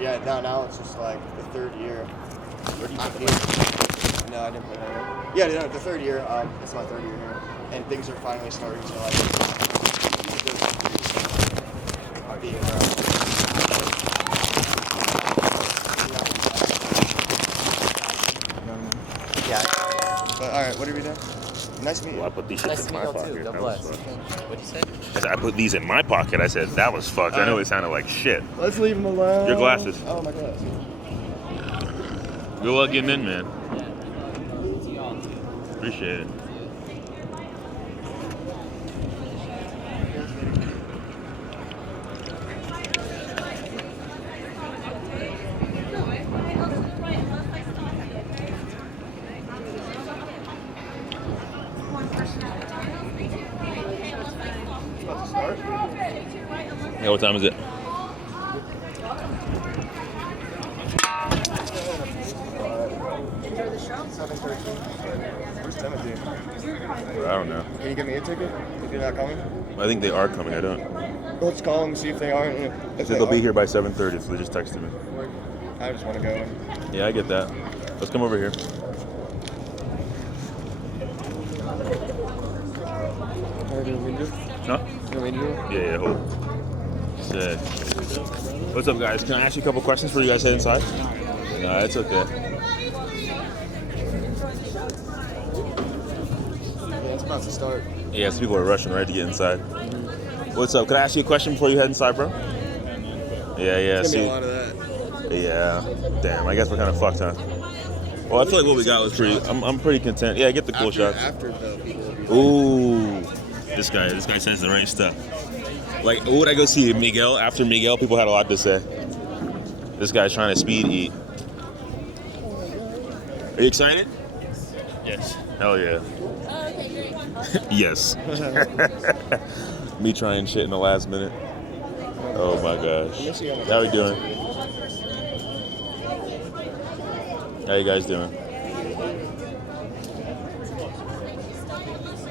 Yeah, now it's just like the third year. Where do you put the No, I didn't put it in. Yeah, no, the third year. It's my third year here, and things are finally starting to like be around. Yeah. But all right, what are we doing? Nice to meet you. Well, I put these shits in my pocket. God bless. What'd you say? I said, I put these in my pocket. I said, that was fucked. I know it sounded like shit. Let's leave him alone. Your glasses. Oh, my glasses. Good luck getting in, man. Appreciate it. Yeah, what time is it? Where's Timothy? I don't know. Can you give me a ticket if you're not coming? I think they are coming. I don't. Let's call them and see if they aren't. They said they'll be here by 7:30, so they just texted me. I just want to go. Yeah, I get that. Let's come over here. Huh? Yeah, hold. Sick. What's up, guys? Can I ask you a couple questions before you guys head inside? No, it's okay. Yeah, it's about to start. Yeah, so people are rushing right to get inside. What's up? Could I ask you a question before you head inside, bro? Yeah. It's See. gonna be a lot of that. Yeah. Damn. I guess we're kind of fucked, huh? Well, I feel like what we got was pretty. I'm pretty content. Yeah, get the cool shots. After the people will be like, Ooh. This guy says the right stuff. Like, what would I go see Miguel? After Miguel, people had a lot to say. This guy's trying to speed eat. Are you excited? Yes. Hell yeah. Oh, okay, great. Yes. Me trying shit in the last minute. Oh my gosh. How we doing? How you guys doing?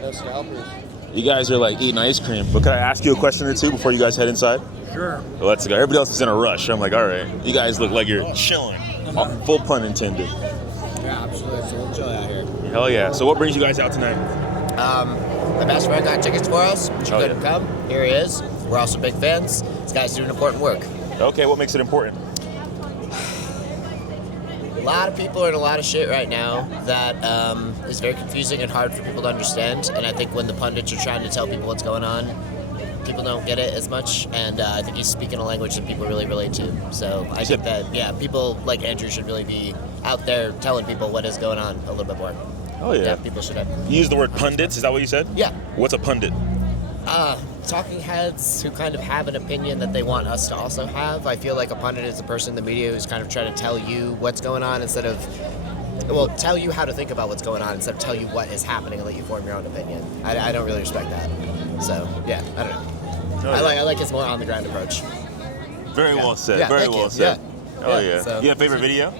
no scalpers. You guys are like eating ice cream, but could I ask you a question or two before you guys head inside? Sure. Well, let's go. Everybody else is in a rush. I'm like, all right. You guys look like you're chilling. Full pun intended. Yeah, absolutely. So we'll chill out here. Hell yeah. So what brings you guys out tonight? My best friend got tickets for us. She Oh, couldn't yeah. come. Here he is. We're also big fans. This guy's doing important work. Okay, what makes it important? A lot of people are in a lot of shit right now that is very confusing and hard for people to understand. And I think when the pundits are trying to tell people what's going on, people don't get it as much. And I think he's speaking a language that people really relate to. So I think that, yeah, people like Andrew should really be out there telling people what is going on a little bit more. Oh yeah. Yeah, people should have. You used the word pundits, is that what you said? Yeah. What's a pundit? Talking heads who kind of have an opinion that they want us to also have. I feel like a pundit is the person in the media who's kind of trying to tell you what's going on instead of, well, tell you how to think about what's going on instead of tell you what is happening and let you form your own opinion. I don't really respect that. So, yeah, I don't know. Oh, yeah. I like his more on-the-ground approach. Very well said. Yeah, Very thank well you. said. Yeah. Oh Yeah, yeah. so- You have a favorite video?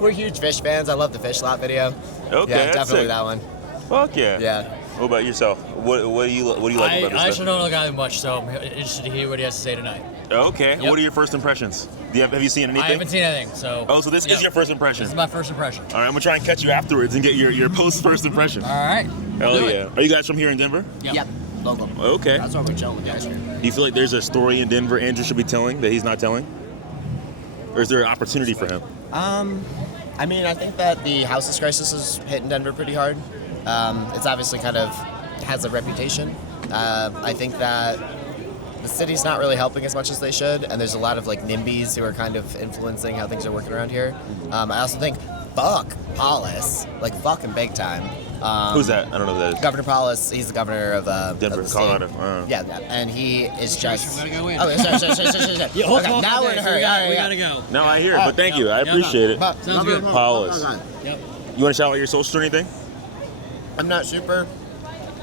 We're huge fish fans. I love the fish lot video. Okay, Yeah, that's definitely sick. that one. Fuck yeah. Yeah. What about yourself? What do you like about this I stuff? actually don't know the guy much, so I'm interested to hear what he has to say tonight. Okay. Yep. What are your first impressions? Have you seen anything? I haven't seen anything, so. Oh, so this yeah. is your first impression. This is my first impression. All right, I'm gonna try and catch you afterwards and get your post first impression. All right. Hell do yeah. it. Are you guys from here in Denver? Yep. Local. Okay. That's why we're chilling with the ice cream. Do you feel like there's a story in Denver Andrew should be telling that he's not telling? Or is there an opportunity for him? I mean, I think that the houseless crisis is hitting Denver pretty hard. It's obviously kind of has a reputation. I think that the city's not really helping as much as they should, and there's a lot of like NIMBYs who are kind of influencing how things are working around here. I also think, fuck Paulus, like fucking big time. Who's that? I don't know who that is. Governor Paulus, he's the governor of Denver, of the Colorado. state. Yeah, and he is just. we gotta go in. Oh, sorry. Yeah, hold Okay, on, now we're in a hurry. We gotta go. No, I hear it, but thank you. I appreciate it. Sounds good. Paulus. Yep. You want to shout out your social or anything? I'm not super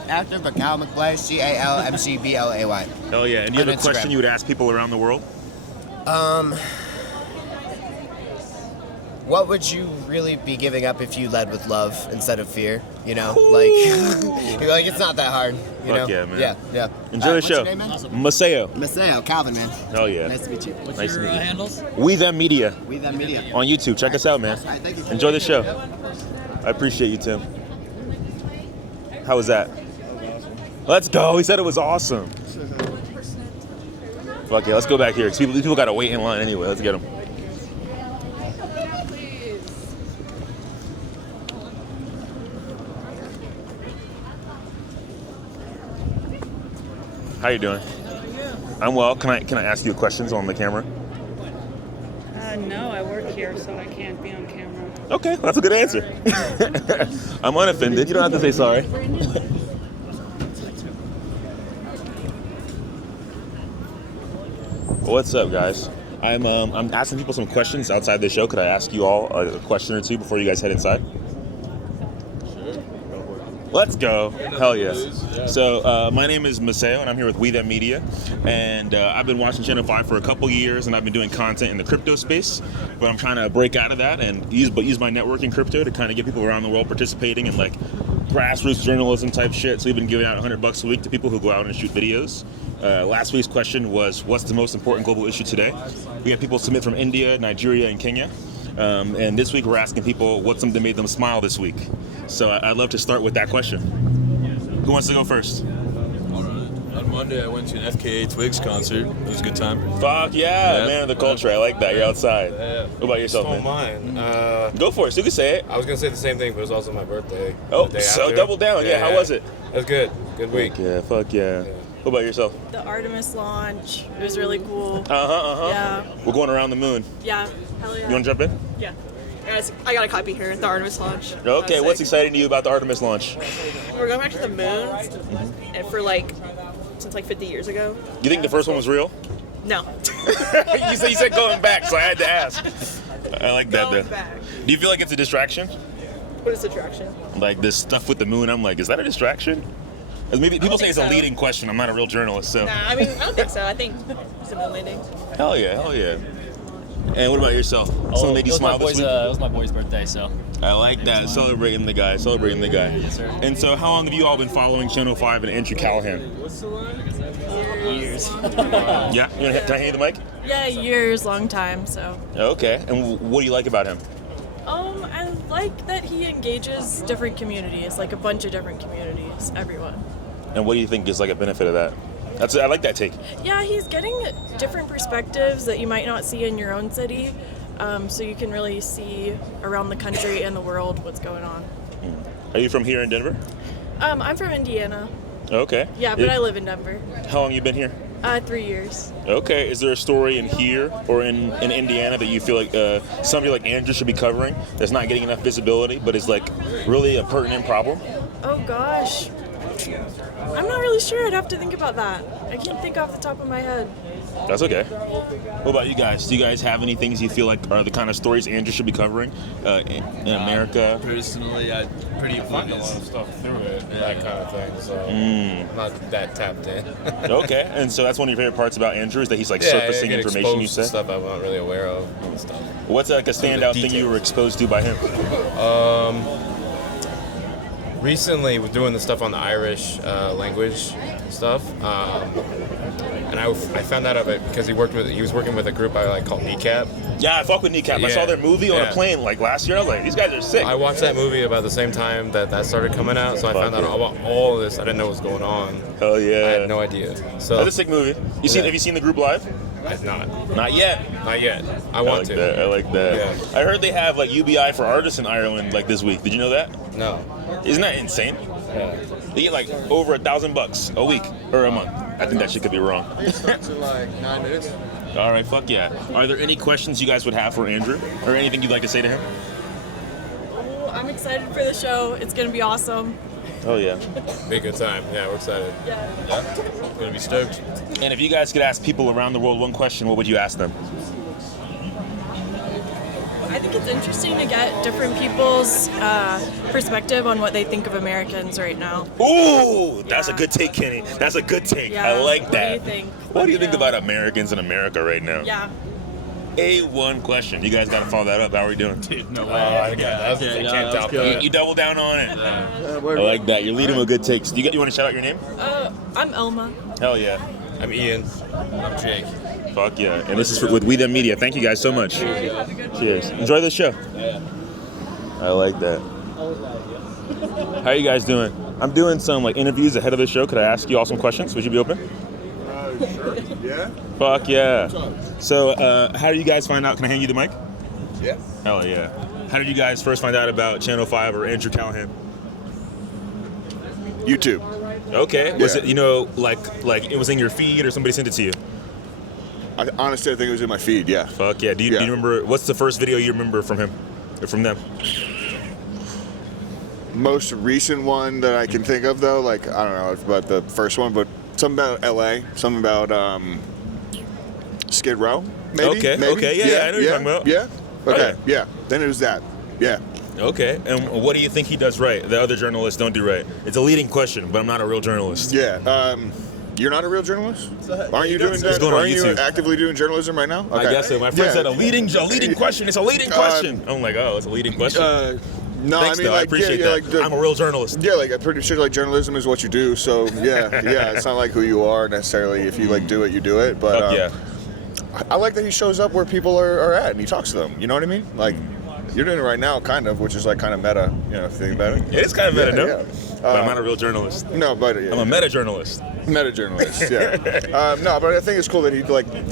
active, but Cal McBlay, CalMcBlay. Hell yeah. And do you have On a question Instagram. you would ask people around the world? You have a question you would ask people around the world? what would you really be giving up if you led with love instead of fear? You know, like, you're like, it's not that hard. You Fuck know? yeah, man. Yeah. Enjoy the What's show. your name, man? Maseo. Maseo, Calvin, man. Hell yeah. Nice to meet you. What's Nice your to meet you. handles? We Them Media We Them Media. on YouTube. Check us out, man. All right, thank you. Enjoy the show. I appreciate you, Tim. How was that? Let's go. He said it was awesome. Fuck yeah, let's go back here. 'Cause these people got to wait in line anyway. Let's get them. How you doing? I'm well. Can I ask you questions on the camera? No, I work here, so I can't be on camera. Okay, that's a good answer. I'm unoffended. You don't have to say sorry. What's up, guys? I'm asking people some questions outside the show. Could I ask you all a question or two before you guys head inside? Let's go. Hell yeah. So my name is Maseo, and I'm here with We Them Media. And I've been watching Channel 5 for a couple years, and I've been doing content in the crypto space. But I'm trying to break out of that and use my network in crypto to kind of get people around the world participating in like grassroots journalism type shit. So we've been giving out $100 a week to people who go out and shoot videos. Last week's question was, what's the most important global issue today? We had people submit from India, Nigeria, and Kenya. And this week we're asking people what's something that made them smile this week. So I'd love to start with that question. Who wants to go first? On Monday, I went to an FKA Twigs concert. It was a good time. Fuck yeah, man of the culture. I like that. You're outside. Yeah. What about yourself, Stole man? mine. Go for it. So you can say it. I was gonna say the same thing, but it was also my birthday. Oh, the day so after. double down. Yeah, how was it? It was good. Good week. Fuck yeah. What about yourself? The Artemis launch, it was really cool. Yeah. We're going around the moon. Yeah, hell yeah. You want to jump in? Yeah. Guys, I got a copy here, the Artemis launch. Okay, what's exciting to you about the Artemis launch? We're going back to the moon, and for since 50 years ago. You think the first one was real? No. you said going back, so I had to ask. I like that Going though. back. Do you feel like it's a distraction? What is attraction? Like this stuff with the moon, I'm like, is that a distraction? 'Cause maybe people say it's a leading question. I'm not a real journalist, so. Nah, I mean, I don't think so. I think it's a moon landing. Hell yeah. And what about yourself? Something made you smile this week? It was my boy's birthday, so. I like that. Celebrating the guy. Yes, sir. And so, how long have you all been following Channel 5 and Andrew Callaghan? Years. Yeah? Can I hand you the mic? Yeah, years, long time, so. Okay. And what do you like about him? I like that he engages different communities, like a bunch of different communities, everyone. And what do you think is like a benefit of that? I like that take. Yeah, he's getting different perspectives that you might not see in your own city, so you can really see around the country and the world what's going on. Are you from here in Denver? I'm from Indiana. Okay. Yeah, but I live in Denver. How long you been here? 3 years. Okay. Is there a story in here or in Indiana that you feel like somebody like Andrew should be covering that's not getting enough visibility, but is like really a pertinent problem? Oh gosh. I'm not really sure. I'd have to think about that. I can't think off the top of my head. That's okay. What about you guys? Do you guys have any things you feel like are the kind of stories Andrew should be covering in America? Personally, I pretty Find a lot of stuff through it, that kind of thing. So I'm not that tapped in. Okay, and so that's one of your favorite parts about Andrew is that he's like surfacing get information you exposed to say. stuff I'm not really aware of and stuff. What's like a standout thing you were exposed to by him? Recently, we're doing the stuff on the Irish language stuff, and I found that out because he was working with a group I like called Kneecap. Yeah, I fuck with Kneecap. I saw their movie on a plane like last year. I was like, these guys are sick. I watched that movie about the same time that started coming out, so I found out about all of this. I didn't know what was going on. Hell yeah. I had no idea. So That's a sick movie. Have you seen the group live? I've not. Not yet. Not yet. I want to. I like that. Yeah. I heard they have like UBI for artists in Ireland like this week. Did you know that? No. Isn't that insane? Yeah. They get like over $1,000 a week or a month. I think that shit could be wrong. It starts in like 9 minutes. All right, fuck yeah. Are there any questions you guys would have for Andrew or anything you'd like to say to him? Oh, I'm excited for the show. It's gonna be awesome. Oh yeah. Be a good time. Yeah, we're excited. Yeah. gonna be stoked. And if you guys could ask people around the world one question, what would you ask them? I think it's interesting to get different people's perspective on what they think of Americans right now. Ooh, that's a Yeah. good take, Kenny. That's a good take. Yeah. I like What that. do you think? What do you think know. about Americans in America right now? Yeah. A1 question. You guys got to follow that up. How are we doing? No way. I can't tell. You double down on it. I like that. You're leading with good takes. You want to shout out your name? I'm Elma. Hell yeah. I'm Ian. I'm Jake. Fuck yeah. And this is with We Them Media. Thank you guys so much. Cheers. Enjoy the show. Yeah. I like that. How are you guys doing? I'm doing some like interviews ahead of the show. Could I ask you all some questions? Would you be open? Sure. Yeah. Fuck yeah. So, how did you guys find out? Can I hand you the mic? Yeah. Hell yeah. How did you guys first find out about Channel 5 or Andrew Callaghan? YouTube. Okay. Was Yeah. it, like it was in your feed or somebody sent it to you? Honestly, I think it was in my feed. Yeah. Fuck yeah. Do you remember, what's the first video you remember from him? Or from them? Most recent one that I can think of, though, like I don't know about the first one, but something about LA, something about Skid Row. Maybe. Okay. Maybe? Okay. Yeah. I know what you're talking about. Yeah. Okay. Oh, yeah. Then it was that. Yeah. Okay. And what do you think he does right? The other journalists don't do right. It's a leading question, but I'm not a real journalist. Yeah. You're not a real journalist? Aren't you doing? It's going on Aren't you YouTube. actively doing journalism right now? I guess so. My friend said a leading question. It's a leading question. I'm like, oh, it's a leading question. No, Thanks, I mean, though. like, I appreciate yeah, that. like I'm a real journalist. Yeah, like I'm pretty sure like journalism is what you do. So yeah, it's not like who you are necessarily. If you like do it, you do it. But Fuck yeah. I like that he shows up where people are at and he talks to them. You know what I mean? Like you're doing it right now, kind of, which is like kind of meta. You know, if you think about it. It is kind of meta, no? Yeah. But I'm not a real journalist. No, but yeah, I'm a meta journalist. meta journalist. Yeah. No, but I think it's cool that he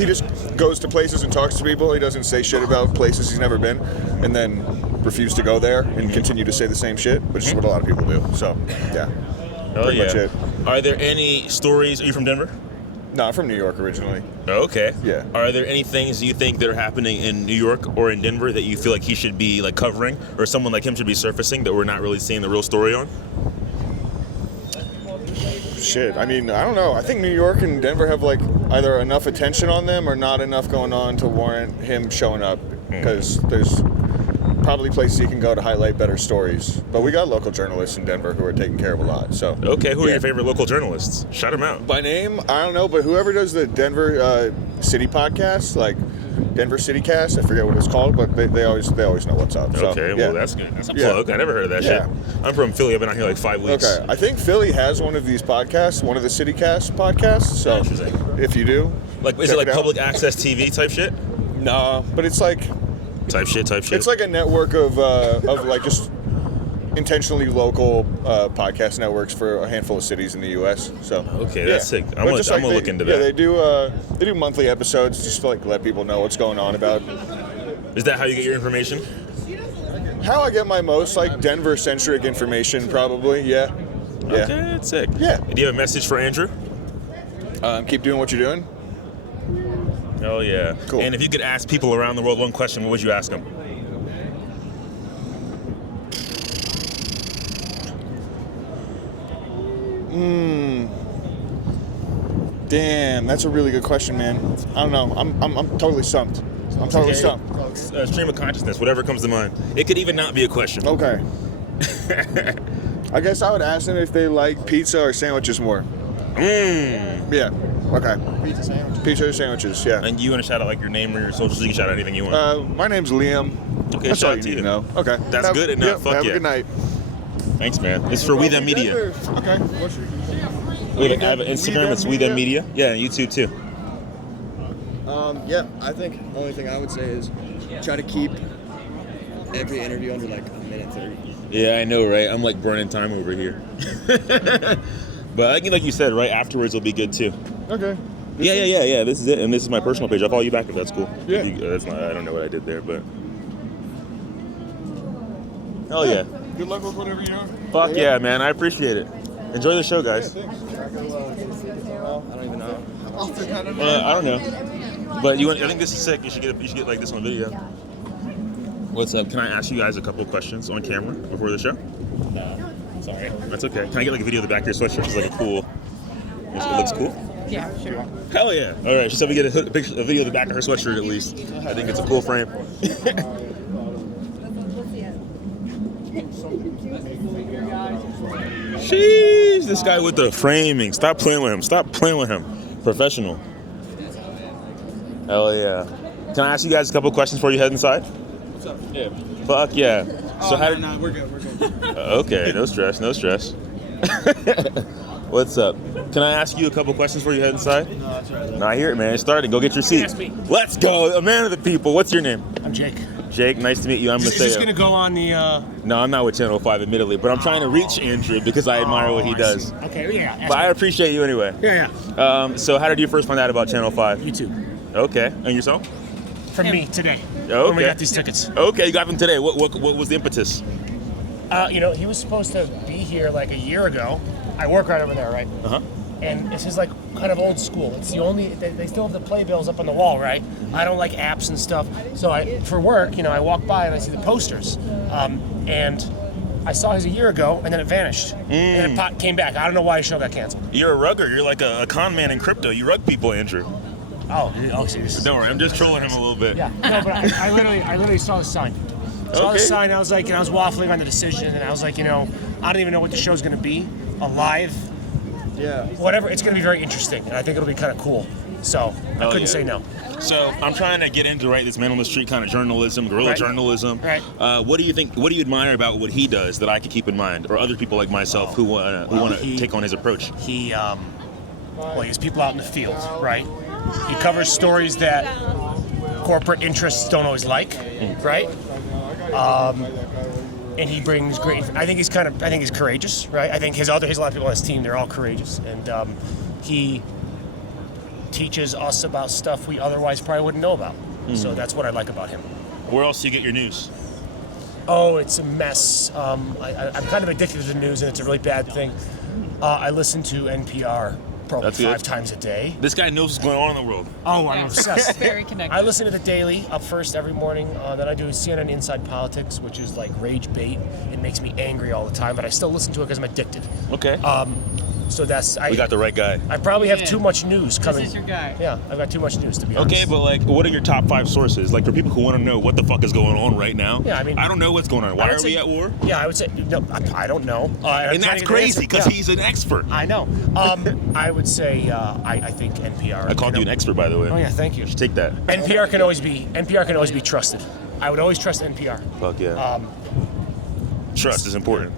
just goes to places and talks to people. He doesn't say shit about places he's never been, and then refuse to go there and continue to say the same shit, which is what a lot of people do. So yeah. Oh Pretty yeah. much it. Are there any stories? Are you from Denver? No, I'm from New York originally. Okay. Yeah. Are there any things you think that are happening in New York or in Denver that you feel like he should be like covering, or someone like him should be surfacing that we're not really seeing the real story on? Shit, I mean, I don't know. I think New York and Denver have like either enough attention on them or not enough going on to warrant him showing up. Because there's probably places he can go to highlight better stories. But we got local journalists in Denver who are taking care of a lot. So Okay, who are yeah. your favorite local journalists? Shout them out. By name, I don't know, but whoever does the Denver City podcast, like Denver City Cast, I forget what it's called, but they always know what's up. So, Okay, yeah. well that's good. That's a Yeah. plug. I never heard of that Yeah. shit. I'm from Philly. I've been out here like 5 weeks. Okay, I think Philly has one of these podcasts, one of the City Cast podcasts. So Interesting. if you do, Like, is check it like out. public access TV type shit? No, but it's like Type shit. it's like a network of like just intentionally local podcast networks for a handful of cities in the U.S. So Okay, that's sick. I'm But gonna just I'm gonna look into Yeah, that. they do monthly episodes just to like let people know what's going on about Is that how you get your information? how I get my most like Denver centric information. Probably, yeah. Okay, that's sick. Yeah. Do you have a message for Andrew? Keep doing what you're doing. Oh yeah. Cool. And if you could ask people around the world one question, what would you ask them? Damn, that's a really good question, man. I don't know. I'm totally stumped. I'm totally stumped. Stream of consciousness, whatever comes to mind. It could even not be a question. Okay. I guess I would ask them if they like pizza or sandwiches more. Yeah. Okay. Pizza or sandwiches, yeah. And you want to shout out like your name or your social, so you can shout out anything you want. My name's Liam. Okay, That's shout all out you to need you. to know. Okay. That's good enough. Fuck have yeah. a good night. Thanks, man. It's for We Them Media. Okay. I have an Instagram. It's We Them Media. Yeah, and YouTube too. Yeah, I think the only thing I would say is try to keep every interview under like a minute 30. Yeah, I know, right? I'm like burning time over here. But I think, like you said, right afterwards will be good too. Okay. Yeah. This is it, and this is my personal page. I'll follow you back if that's cool. Yeah. That's not. I don't know what I did there, but. Hell yeah. Good luck with whatever you're doing. Fuck yeah, man. I appreciate it. Enjoy the show, guys. I don't even know. I don't know. But I think this is sick. You should get like this on video. What's up? Can I ask you guys a couple questions on camera before the show? No, sorry. That's okay. Can I get like a video of the back of your sweatshirt? It's like a cool. It looks cool. Yeah, sure. Hell yeah! All right, just so we get a video of the back of her sweatshirt at least. I think it's a cool frame. Sheesh, this guy with the framing. Stop playing with him. Professional. Hell yeah. Can I ask you guys a couple questions before you head inside? What's up? Yeah. Fuck yeah. So how did? No, we're good. Okay, no stress, no stress. What's up? Can I ask you a couple questions before you head inside? No, that's right. No, I hear it, man. It's starting. Go get your seat. Ask me. Let's go. A man of the people. What's your name? I'm Jake. Jake, nice to meet you. I'm Is this Mateo. going to go on the... No, I'm not with Channel 5, admittedly, but I'm trying to reach Andrew because I admire what he does. Okay, yeah. But I appreciate you anyway. Yeah. So how did you first find out about Channel 5? YouTube. Okay. And yourself? From me today. Okay. When we got these tickets. Okay, you got them today. What was the impetus? He was supposed to be here like a year ago. I work right over there, right? Uh-huh. And this is like kind of old school. It's the only, they still have the playbills up on the wall, right? I don't like apps and stuff. So for work, I walk by and I see the posters. And I saw his a year ago and then it vanished. And it came back. I don't know why his show got canceled. You're a rugger. You're like a con man in crypto. You rug people, Andrew. Oh, seriously. Don't worry, I'm just trolling him a little bit. Yeah, no, but I literally saw the sign. Saw the sign, I was like, I was waffling on the decision, and I was like, I don't even know what the show's gonna be, live, whatever. It's gonna be very interesting, and I think it'll be kind of cool. So I couldn't say no. So I'm trying to get into this man on the street kind of journalism, guerrilla journalism. Right. What do you think? What do you admire about what he does that I could keep in mind, or other people like myself who want to take on his approach? He has people out in the field, right? He covers stories that corporate interests don't always like, right? And he brings great. I think he's courageous, right? I think he has a lot of people on his team. They're all courageous, and he teaches us about stuff we otherwise probably wouldn't know about. So that's what I like about him. Where else do you get your news? Oh, it's a mess. I'm kind of addicted to the news, and it's a really bad thing. I listen to NPR probably 5 times a day. This guy knows what's going on in the world. Oh, I'm obsessed. Very connected. I listen to the Daily up first every morning. Then I do CNN Inside Politics, which is like rage bait. It makes me angry all the time, but I still listen to it because I'm addicted. Okay. So we got the right guy. I probably have too much news coming. This is your guy. Yeah, I've got too much news, to be honest. Okay, but what are your top 5 sources? For people who want to know what the fuck is going on right now. Yeah, I mean, I don't know what's going on. Why are we at war? Yeah, I would say no. I don't know. And that's crazy because he's an expert. I know. I would say I think NPR. I called you an expert, by the way. Oh yeah, thank you. You should take that. NPR can always be trusted. I would always trust NPR. Fuck yeah. Trust is important.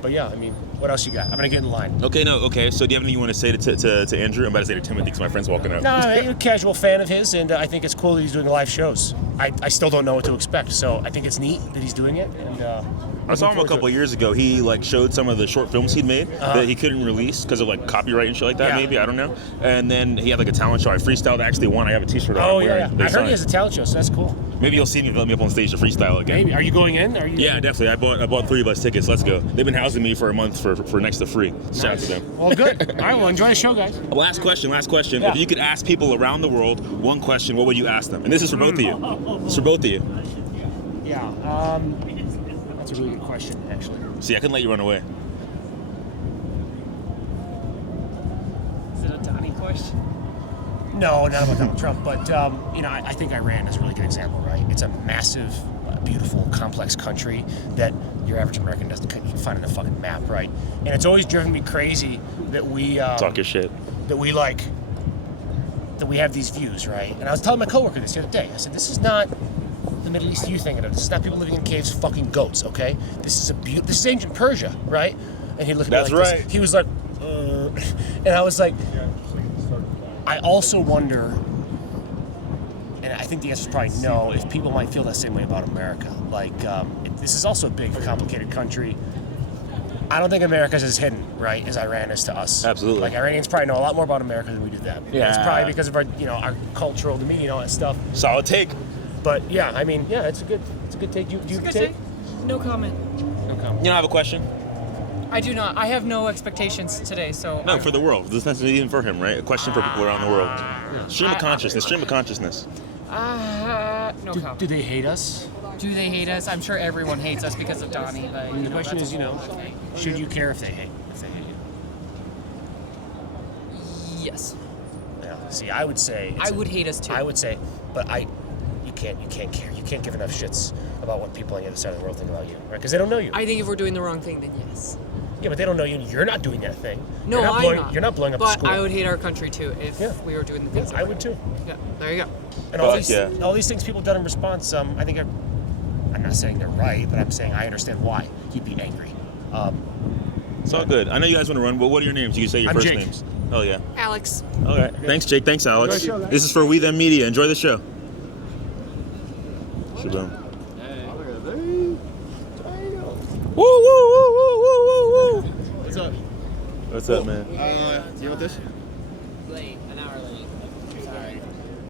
But yeah, I mean, what else you got? I'm gonna get in line. Okay, so do you have anything you want to say to Andrew? I'm about to say to Timothy because my friend's walking up. No, I'm a casual fan of his, and I think it's cool that he's doing live shows. I still don't know what to expect, so I think it's neat that he's doing it. And I saw him a couple of years ago. He showed some of the short films he'd made that he couldn't release because of copyright and shit like that. Yeah. Maybe, I don't know. And then he had a talent show. I freestyled actually one. I have a T-shirt on. Oh yeah. I heard he has a talent show, so that's cool. Maybe you'll see me let me up on stage to freestyle again. Maybe. Are you going in? Yeah, definitely. I bought 3 of us tickets. Let's go. They've been housing me for a month for next to free. Shout out to them. Well, good. All right, well, enjoy the show, guys. Last question. Yeah. If you could ask people around the world one question, what would you ask them? And this is for both of you. It's for both of you. Yeah. That's a really good question, actually. See, I couldn't let you run away. Is it a Donnie question? No, not about Donald Trump, but I think Iran is a really good example, right? It's a massive, beautiful, complex country that your average American doesn't find on a fucking map, right? And it's always driven me crazy that we talk your shit. That we have these views, right? And I was telling my coworker this the other day. I said, "This is not the Middle East you think of. This is not people living in caves, fucking goats, okay? This is ancient Persia, right?" And he looked at me like right. this. He was like, and I was like, I also wonder, and I think the answer is probably no, if people might feel that same way about America. This is also a big, complicated country. I don't think America's as hidden, right, as Iran is to us. Absolutely. Iranians probably know a lot more about America than we do them. Yeah. It's probably because of our, our cultural demeanor and all that stuff. Solid take. But yeah, I mean, yeah, it's a good take. Do you take? No comment. No comment. I have a question. I do not. I have no expectations today, so. No, for the world. This isn't even for him, right? A question for people around the world. Stream of consciousness. No comment. Do they hate us? Do they hate us? I'm sure everyone hates us because of Donnie. But The question is, should you care if they hate you? Yes. Yeah. See, I would say I would hate us too. I would say, but you can't care. You can't give enough shits about what people on the other side of the world think about you, right? Because they don't know you. I think if we're doing the wrong thing, then yes. Yeah, but they don't know you. You're not doing that thing. No, you're not I'm blowing, not. You're not blowing up but the school. I would hate our country too if Yeah. we were doing the things. Yeah, I would too. Yeah, there you go. And all these things people have done in response, I think I'm not saying they're right, but I'm saying I understand why he'd be angry. It's all good. I know you guys want to run, but what are your names? You can say your I'm first Jake. names. Oh yeah. Alex. Okay. Thanks, Jake. Thanks, Alex. Enjoy the show, This is for We Them Media. Enjoy the show. Shaboom. Woo, woo, woo, woo, woo, woo, woo. What's up? What's up, man? You want this? Late, an hour late.